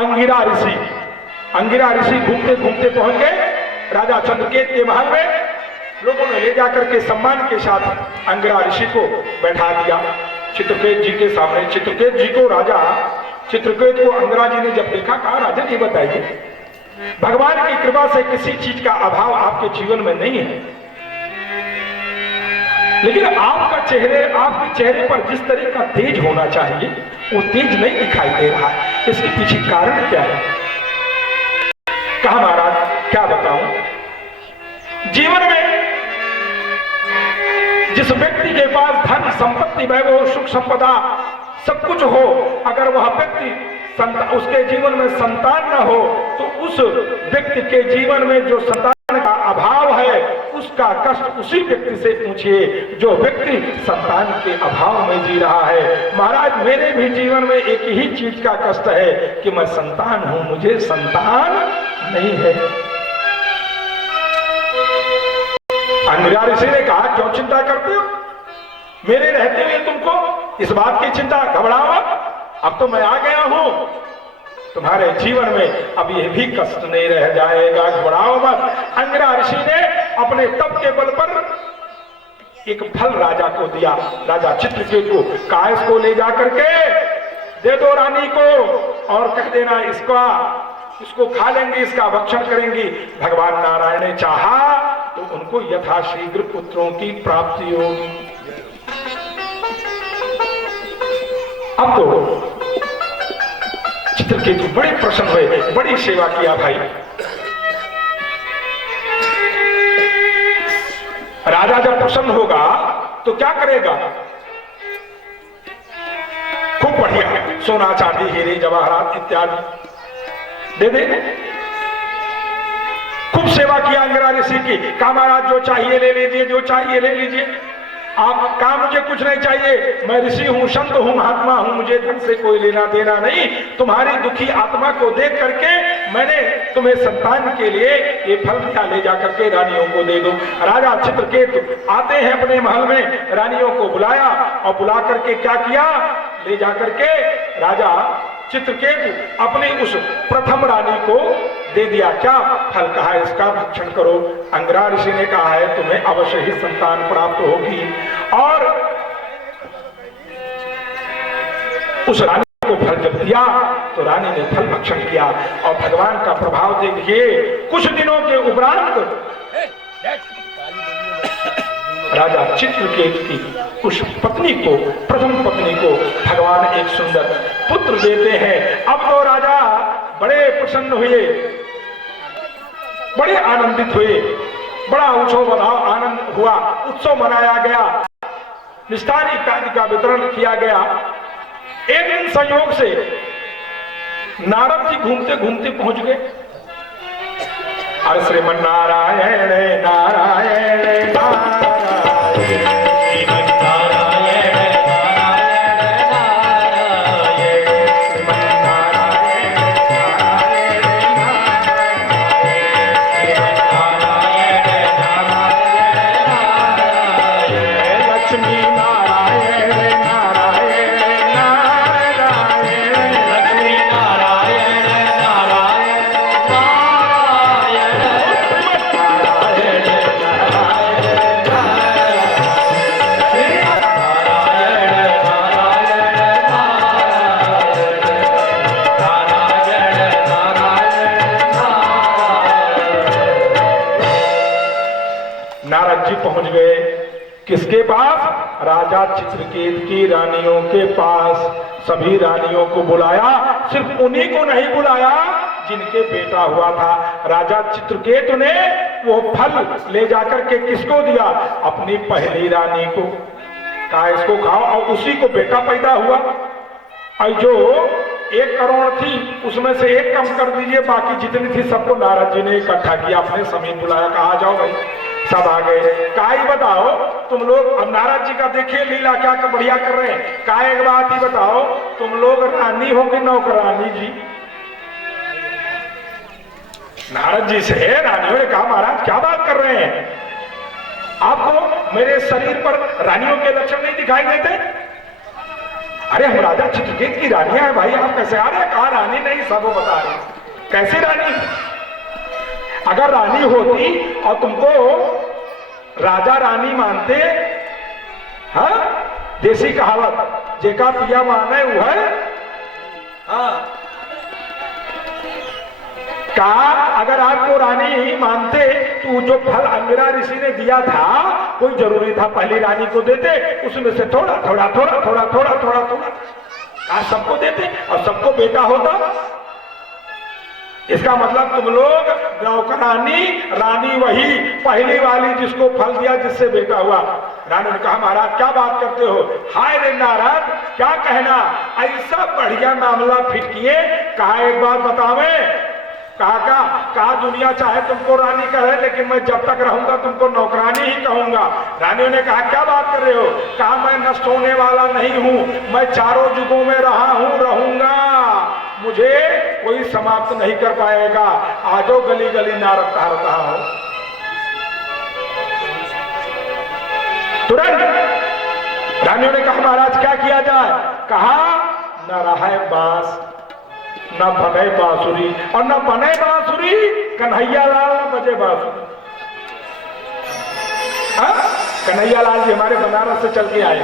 अंगिरा ऋषि घूमते घूमते पहुंच गए राजा चंद्रकेत के महल में। लोगों ने ले जाकर के सम्मान के साथ अंगिरा ऋषि को बैठा दिया चित्रकेत जी के सामने। चित्रकेत जी को राजा चित्रकेत को अंगिरा जी ने जब देखा, कहा राजा ये बताइए, भगवान की कृपा से किसी चीज का अभाव आपके जीवन में नहीं है, लेकिन आपके चेहरे पर जिस तरह का तेज होना चाहिए वो तेज नहीं दिखाई दे रहा है, इसके पीछे कारण क्या है? कहा महाराज क्या बताऊं, जीवन में जिस व्यक्ति के पास धन संपत्ति वैभव सुख संपदा सब कुछ हो, अगर वह व्यक्ति उसके जीवन में संतान न हो तो उस व्यक्ति के जीवन में जो संतान का अभाव है उसका कष्ट उसी व्यक्ति से पूछिए जो व्यक्ति संतान के अभाव में जी रहा है। महाराज मेरे भी जीवन में एक ही चीज का कष्ट है कि मैं संतान हूं, मुझे संतान नहीं है। अंगिरा ऋषि ने कहा क्यों चिंता करते हो, मेरे रहते हुए तुमको इस बात की चिंता, घबराओ मत, अब तो मैं आ गया हूं, तुम्हारे जीवन में अब यह भी कष्ट नहीं रह जाएगा, घबराओ मत। अंगिरा ऋषि ने अपने तप के बल पर एक फल राजा को दिया, राजा चित्रकेत को, कहा इसको ले जा करके दे दो रानी को और कह देना इसको खा लेंगे, इसका भक्षण करेंगी। भगवान नारायण ने चाहा तो उनको यथाशीघ्र पुत्रों की प्राप्ति होगी। अब तो चित्रकेतु बड़े प्रसन्न हुए, बड़ी सेवा किया भाई। राजा जब प्रसन्न होगा तो क्या करेगा, खूब बढ़िया सोना चांदी हीरे जवाहरात इत्यादि दे दे। खूब सेवा किया अंगिरा ऋषि की, कहा महाराज जो चाहिए ले लीजिए, जो चाहिए ले लीजिए। आप कहा मुझे कुछ नहीं चाहिए, मैं ऋषि हूं, संत हूं, महात्मा हूं, मुझे धन से कोई लेना देना नहीं, तुम्हारी दुखी आत्मा को देख करके मैंने तुम्हें संतान के लिए ये फल दिया, ले जाकर के रानियों को दे दो। राजा चित्रकेत आते हैं अपने महल में, रानियों को बुलाया और बुला करके क्या किया, ले जाकर के राजा चित्रकेत अपनी उस प्रथम रानी को दे दिया। क्या फल, कहा इसका भक्षण करो। अंगिरा ऋषि ने कहा है तुम्हें अवश्य ही संतान प्राप्त होगी। और उस रानी को फल जब दिया तो रानी ने फल भक्षण किया और भगवान का प्रभाव देखिए, कुछ दिनों के उपरांत राजा चित्रकेत की उस पत्नी को, प्रथम पत्नी को भगवान एक सुंदर पुत्र देते हैं। अब तो राजा बड़े प्रसन्न हुए, बड़े आनंदित हुए, बड़ा उत्सव आनंद हुआ, उत्सव मनाया गया, मिष्ठान इत्यादि का वितरण किया गया। एक दिन संयोग से नारद जी घूमते घूमते पहुंच गए। अरे श्रीमन नारायण नारायण नारायण पहुंच गए। किसके पास, राजा चित्रकेत की रानियों के पास। सभी रानियों को बुलाया, सिर्फ उन्हीं को नहीं बुलाया जिनके बेटा हुआ था। राजा चित्रकेत ने वो फल ले जाकर के किसको दिया, अपनी पहली रानी को, कहा इसको खाओ। और उसी को बेटा पैदा हुआ। और जो 1 करोड़ थी उसमें से 1 कम कर दीजिए, बाकी जितनी थी सबको नारद जी ने इकट्ठा किया, अपने समीप बुलाया, कहा जाओ भाई, सब आ गए। काई बताओ तुम लोग, अब नारद जी का देखिए लीला क्या बढ़िया कर रहे हैं। का एक बात ही बताओ, तुम लोग रानी हो कि नौकरानी जी? नारद जी से रानियों ने कहा महाराज क्या बात कर रहे हैं, आपको मेरे शरीर पर रानियों के लक्षण नहीं दिखाई देते? अरे हम राजा चित्रकेत की रानियां हैं भाई, आप कैसे आ रहे हैं? कहा रानी नहीं, सब वो बता रहे। कैसे रानी? अगर रानी होती और तुमको राजा रानी मानते, हाँ, देसी कहावत जेका पिया माने वो है, हाँ, कहा अगर आपको रानी ही मानते तो जो फल अंगिरा ऋषि ने दिया था कोई जरूरी था पहली रानी को देते, उसमें से थोड़ा थोड़ा थोड़ा थोड़ा थोड़ा थोड़ा थोड़ा आज सबको देते और सबको बेटा होता। इसका मतलब तुम लोग नौकरानी, रानी वही पहली वाली जिसको फल दिया जिससे बेटा हुआ। रानी ने कहा महाराज क्या बात करते हो? हाय रे नारद, क्या कहना, ऐसा बढ़िया मामला फिट किए। कहा एक बात बतावे। कहा दुनिया चाहे तुमको रानी कहे लेकिन मैं जब तक रहूंगा तुमको नौकरानी ही कहूंगा। रानियों ने कहा क्या बात कर रहे हो? कहा मैं नष्ट होने वाला नहीं हूं, मैं चारों युगों में रहा हूं, रहूंगा, मुझे कोई समाप्त नहीं कर पाएगा। आजो गली गली नारद कह रहा हो। तुरंत रानियों ने कहा महाराज क्या किया जाए? कहा न रहा बांस, न बने बांसुरी, और न बने बांसुरी कन्हैया लाल न बजे बांसुरी। कन्हैया लाल जी हमारे बनारस से चल के आए,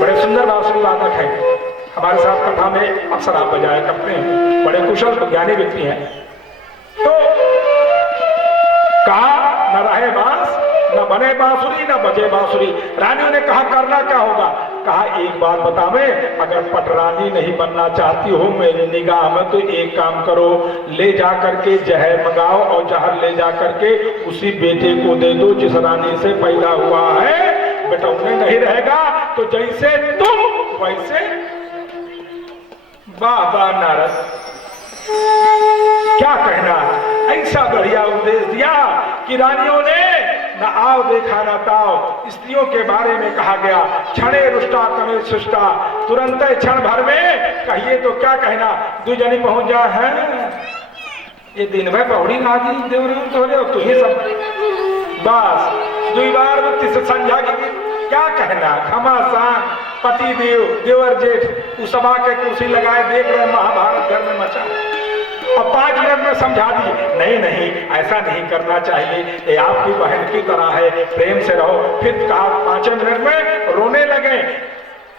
बड़े सुंदर बांसुरी वादक है, हमारे साथ कथा में अक्सर आप बजाया करते हैं, बड़े कुशल ज्ञानी व्यक्ति हैं। तो कहा न रहे बांस, न बने बांसुरी, न बजे बांसुरी। रानियों ने कहा करना क्या होगा? कहा एक बात बतावे, अगर पटरानी नहीं बनना चाहती हो मेरी निगाह में तो एक काम करो, ले जा करके जहर मंगाओ और जहर ले जा करके उसी बेटे को दे दो जिस रानी से पैदा हुआ है। बेटा उन्हें नहीं रहेगा तो जैसे तुम वैसे। वाह वाह नारद, क्या कहना, ऐसा बढ़िया उपदेश दिया कि रानियों ने न आओ देखा न ताओ। स्त्रियों के बारे में कहा गया क्षणे रुष्टा तमे सुष्टा, तुरंत क्षण भर में कहिए तो क्या कहना, दुजनी पहुंच जा है ये दिन भर पौड़ी नागी देवरी तो हो तू ही सब बस दुई बार संध्या की क्या कहना। घमासान पति देव देवर जेठ उस सभा के कुर्सी लगाए देख रहे महाभारत घर में मचा और 5 मिनट में समझा दी नहीं नहीं ऐसा नहीं करना चाहिए, ये आपकी बहन की तरह है, प्रेम से रहो। फिर कहा 5 मिनट में रोने लगे।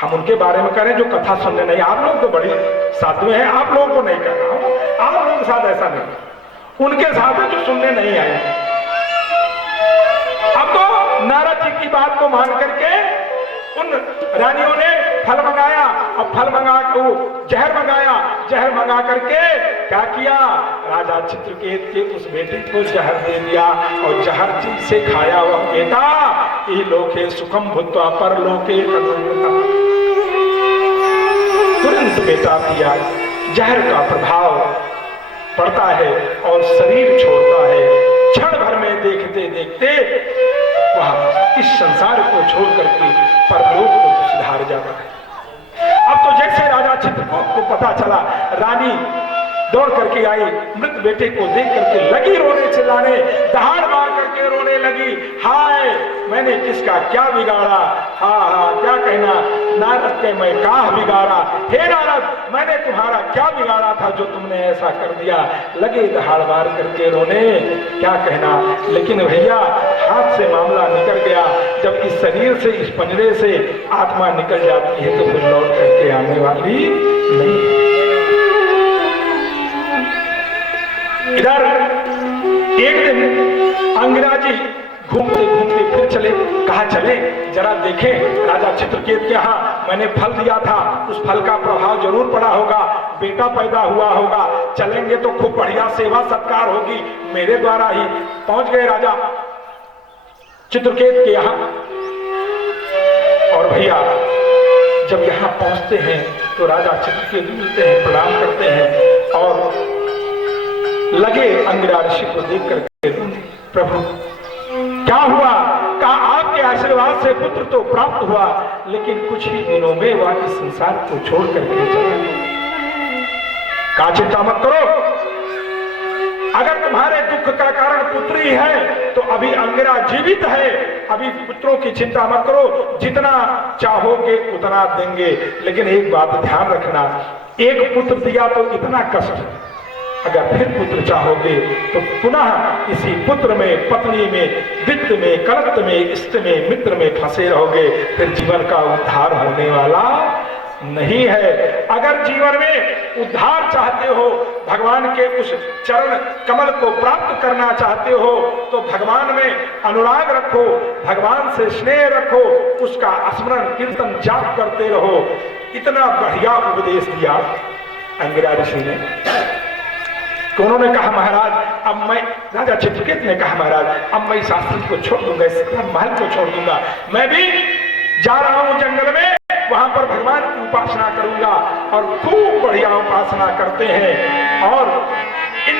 हम उनके बारे में करें जो कथा सुनने नहीं, आप लोग तो बड़ी साधु हैं, आप लोगों को नहीं कर रहा हूं, आप लोगों के साथ ऐसा नहीं, उनके साथ है जो सुनने नहीं आए। अब तो नारद जी की बात को मान करके उन रानियों ने फल मंगाया और फल मंगा को जहर मंगाया, जहर मंगा करके क्या किया, राजा चित्रकेत के उस बेटे को जहर दे दिया और जहर से खाया हुआ बेटा ई लोके सुखम भूत्वा पर लोके तुरंत बेटा पिया। जहर का प्रभाव पड़ता है और शरीर छोड़ता है, क्षण भर में देखते देखते वह इस संसार को छोड़ करके परलोक को सुधार जाता है। अब तो जैसे राजा चित्रकूट को पता चला, रानी दौड़ करके आई, मृत बेटे को देख करके लगी रोने चिल्लाने, दहाड़ मार करके रोने लगी, हाय मैंने किसका क्या बिगाड़ा, हाँ हाँ क्या कहना, नारद के मैं क्या बिगाड़ा, हे नारद मैंने तुम्हारा क्या बिगाड़ा था जो तुमने ऐसा कर दिया। लगे दहाड़ मार करके रोने, क्या कहना। लेकिन भैया हाथ से मामला निकल गया, जब इस शरीर से इस पंजरे से आत्मा निकल जाती है तो फिर लौट करके आने वाली नहीं। इधर एक दिन अंगिरा जी घूमते घूमते फिर चले, कहा चले जरा देखें राजा चित्रकेत के यहाँ मैंने फल दिया था, उस फल का प्रभाव जरूर पड़ा होगा, बेटा पैदा हुआ होगा, चलेंगे तो खूब बढ़िया सेवा सत्कार होगी मेरे द्वारा ही। पहुंच गए राजा चित्रकेत के यहाँ और भैया जब यहाँ पहुंचते हैं तो राजा चित्रकेत मिलते हैं, प्रणाम करते हैं और लगे अंगिरा ऋषि को देख करके, प्रभु क्या हुआ? कहा आपके आशीर्वाद से पुत्र तो प्राप्त हुआ लेकिन कुछ ही दिनों में वह इस संसार को छोड़ करके चला गया। कहा चिंता मत करो, अगर तुम्हारे दुख का कारण पुत्री है तो अभी अंगिरा जीवित है, अभी पुत्रों की चिंता मत करो, जितना चाहोगे उतना देंगे। लेकिन एक बात ध्यान रखना, एक पुत्र दिया तो इतना कष्ट, अगर फिर पुत्र चाहोगे तो पुनः इसी पुत्र में, पत्नी में, वित्त में, कलत्त में, इष्ट में, मित्र में फंसे रहोगे, फिर जीवन का उद्धार होने वाला नहीं है। अगर जीवन में उद्धार चाहते हो, भगवान के उस चरण कमल को प्राप्त करना चाहते हो, तो भगवान में अनुराग रखो, भगवान से स्नेह रखो, उसका स्मरण कीर्तन जाप करते रहो। इतना बढ़िया उपदेश दिया अंगिरा ऋषि ने। तो उन्होंने कहा महाराज अब मैं, राजा चित्रकेत ने कहा महाराज अब मैं शास्त्र को छोड़ दूंगा, इस महल को छोड़ दूंगा, मैं भी जा रहा हूं जंगल में, वहां पर भगवान की उपासना करूंगा। और खूब बढ़िया उपासना करते हैं और इन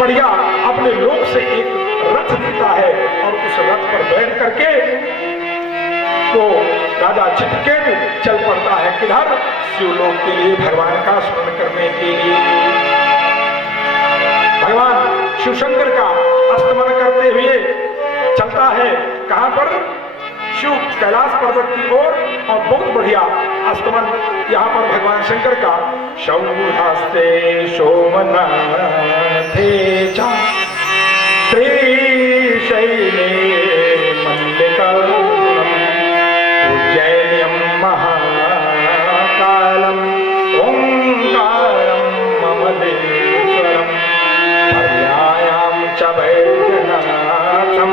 बढ़िया अपने लोक से एक रथ देता है और उस रथ पर बैठ करके तो राजा चित्रकेत चल पड़ता है किधर, शिवलोक के लिए, भगवान का स्मरण करने के लिए। भगवान शिवशंकर का स्तमन करते हुए चलता है, कहां पर, शिव कैलाश पर्वत की ओर। और बहुत बढ़िया स्तमन यहाँ पर भगवान शंकर का, शौहस्ते सोमनाथे च श्रीशैले मल्लिकार्जुनम उज्जैन्यं महाकालं ओंकारं ममलेश्वरं पर्यायां च वैद्यनाथं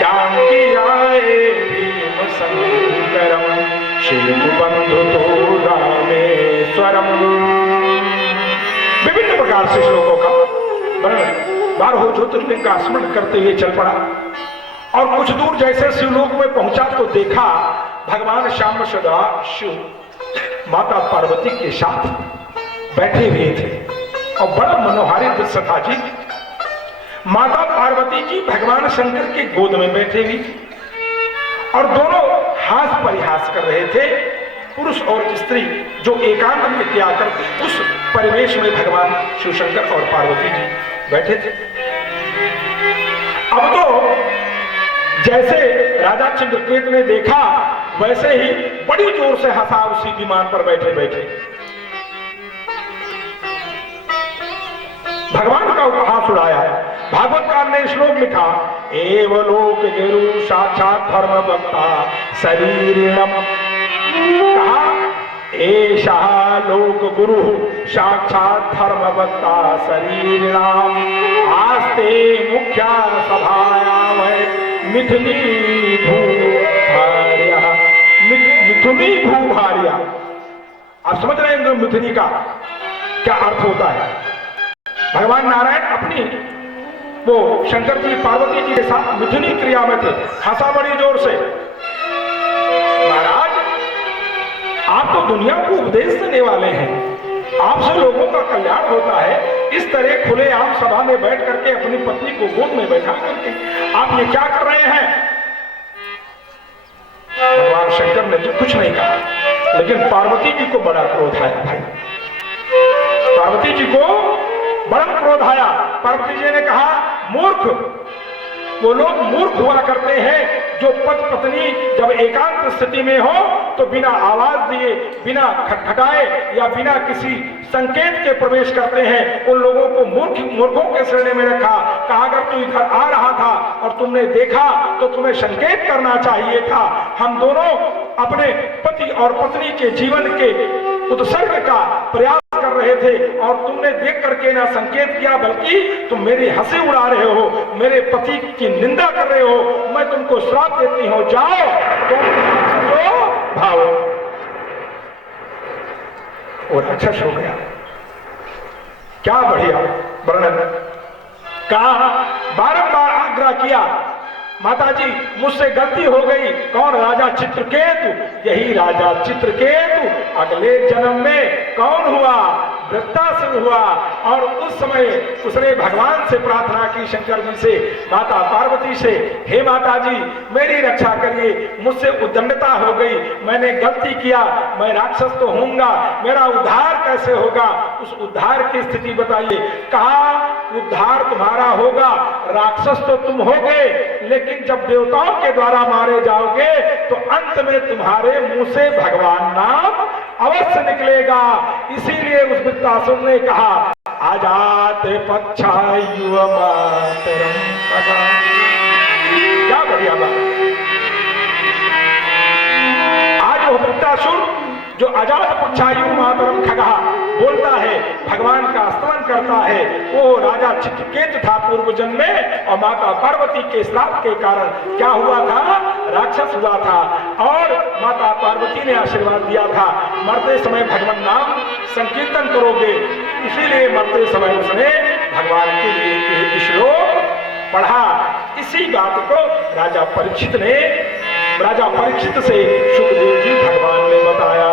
डांगियाये भीमशंकरं शिवबंधुतो रामेश्वरम। विभिन्न प्रकार से श्लोकों का वर्णन 12 ज्योतिर्लिंग का स्मरण करते हुए चल पड़ा। और कुछ दूर जैसे शिवलोक में पहुंचा तो देखा भगवान श्याम सदा शिव माता पार्वती के साथ बैठे हुए थे और बड़ा मनोहारी दृश्य था जी। माता पार्वती जी भगवान शंकर के गोद में बैठे हुई और दोनों हास परिहास कर रहे थे, पुरुष और स्त्री जो एकांत में किया करते उस परिवेश में भगवान शिवशंकर और पार्वती जी बैठे थे। अब तो जैसे राजा चित्रकेत ने देखा वैसे ही बड़ी जोर से हंसा उसी विमान पर बैठे बैठे। भगवान का उपहास उड़ाया। भागवतकार ने श्लोक लिखा, एव लोक गुरु साक्षात धर्म वक्ता शरीरिणम, कहा एषा लोक गुरु साक्षात धर्म वक्ता शरीरिणाम आस्ते मुख्या सभायाम मिथुनी भूभार्या। मिथुनी भूभार्या, आप समझ रहे हैं मिथुनी का क्या अर्थ होता है? भगवान नारायण अपनी वो शंकर जी पार्वती जी के साथ मिथुनी क्रिया में थे। हंसा बड़ी जोर से। महाराज आप तो दुनिया को उपदेश देने वाले हैं, आपसे लोगों का कल्याण होता है, इस तरह खुले आम सभा में बैठ करके अपनी पत्नी को गोद में बैठा करके आप ये क्या कर रहे हैं? भगवान शंकर ने तो कुछ नहीं कहा, लेकिन पार्वती जी को बड़ा क्रोध आया। भाई पार्वती जी को बड़ा क्रोध आया। पार्वती जी ने कहा, मूर्ख, वो लोग मूर्ख हुआ करते हैं जो पति पत्नी जब एकांत स्थिति में हो तो बिना आवाज दिए, बिना खटखटाए या बिना किसी संकेत के प्रवेश करते हैं। उन लोगों को मूर्खों के श्रेणी में रखा। कहा अगर तू इधर आ रहा था और तुमने देखा तो तुम्हें संकेत करना चाहिए था। हम दोनों अपने पति और पत्नी के जीवन के उत्सर्ग का प्रयास कर रहे थे और तुमने देख करके ना संकेत किया, बल्कि तुम मेरी हंसी उड़ा रहे हो, मेरे पति की निंदा कर रहे हो। मैं तुमको श्राप देती हूं, जाओ तुम भावो। और राक्षस हो गया। क्या बढ़िया वर्णन। कहा बारंबार आग्रह किया, माताजी मुझसे गलती हो गई। कौन? राजा चित्रकेतु। यही राजा चित्रकेतु अगले जन्म में कौन हुआ? वृत्तासुर हुआ। और उस समय उसने भगवान से प्रार्थना की, शंकर जी से, माता पार्वती से, हे माता जी मेरी रक्षा करिए, मुझसे उद्दंडता हो गई, मैंने गलती किया, मैं राक्षस तो होऊंगा, मेरा उद्धार कैसे होगा? उस उद्धार की स्थिति बताइए। कहा उद्धार तुम्हारा होगा, राक्षस तो तुम होगे, लेकिन जब देवताओं के द्वारा मारे जाओगे तो अंत में तुम्हारे मुंह से भगवान नाम अवश्य निकलेगा। इसीलिए उस वृत्तासुर ने कहा आजात पक्षायुव मातरम खगा। क्या बढ़िया बात। आज वो वृत्तासुर जो अजात पक्षायु मातरम खगा बोलता है, भगवान का स्तवन करता है, वो राजा चित्रकेतु था पूर्व जन्म में, और माता पार्वती के श्राप के कारण क्या हुआ था? राक्षस हुआ था। और माता पार्वती ने आशीर्वाद दिया था मरते समय भगवान नाम संकीर्तन करोगे, इसीलिए मरते समय उसने भगवान के लिए एक श्लोक पढ़ा। इसी बात को राजा परीक्षित से सुखदेव जी भगवान ने बताया।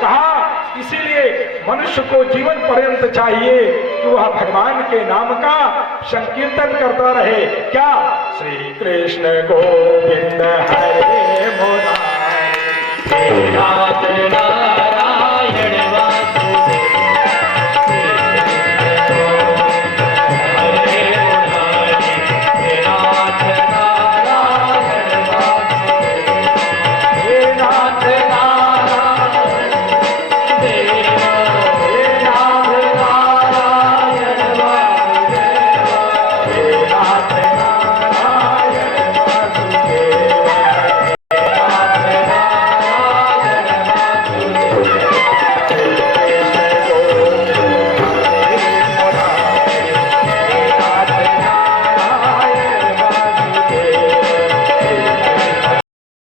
कहा इसीलिए मनुष्य को जीवन पर्यंत चाहिए कि वह भगवान के नाम का संकीर्तन करता रहे। क्या? श्री कृष्ण गोविंद हरे मुरारी।